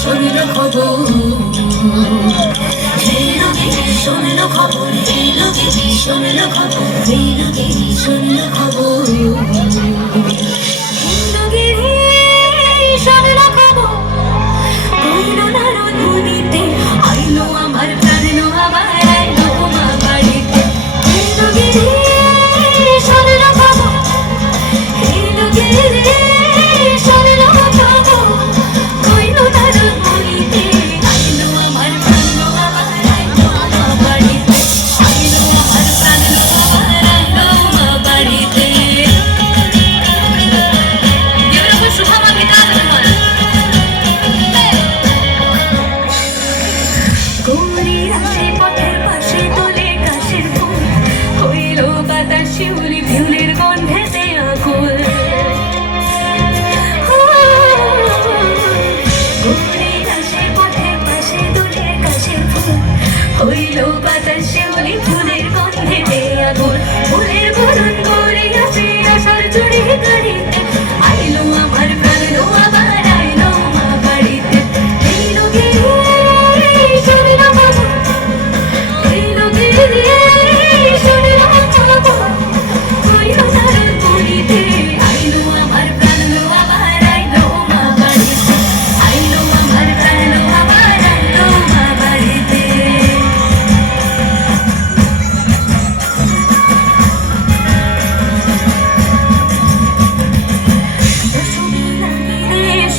শোনল খবর, শোনল খবর, এই লোকে শোনল খবর, এই লোকে শোনল খবর, শোনল খবর, কইল না নদীতে আইলো আমার প্রাণ আবার আইলো মা বাড়িতে, এই লোকে শোনল খবর, এই লোকে শোনল খবর, কইল না নদীতে আইলো আমার প্রাণ আবার আইলো মা বাড়িতে, আইলো আমার প্রাণ আবার আইলো মা বাড়িতে। গৌরীর আসে পথের পাশে তোলে কাশের ফুল, হইল বাতাস শিউলি ফুলের গন্ধেতে আকুল, গৌরীর আসে পথের পাশে তোলে কাশের ফুল, হইল বাতাস শিউলি ফুলের গন্ধেতে আকুল, ফুলের বরণ গৌরী আসে আশার জুড়ি গাড়িতে, আইলো আমার প্রাণ আবার আইলো মা বাড়িতে, এই লোকে শোনল খবর, এই লোকে শোনল খবর, কইল না নদীতে আইলো আমার প্রাণ আবার আইলো মা বাড়িতে, আইলো আমার প্রাণ আবার আইলো মা বাড়িতে।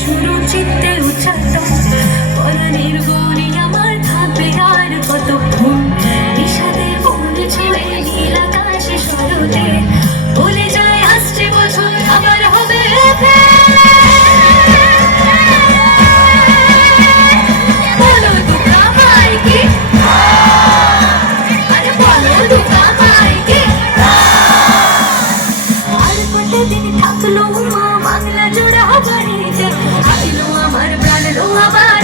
শুরু চিত্তে উচ্চাটন, পরাণের গৌরী আমার থাকবে আর কতক্ষণ, বিষাদে বন ছুঁয়ে নীল আকাশে শরতে, বলে যায় আসছে বছর আবার হবে বলো দুর্গা মাই কি, আরে বলো দুর্গা মাই কি, আর কতদিন থাকলো মা বাংলা জোড়া বাড়িতে, আইলো আমার প্রাণ আবার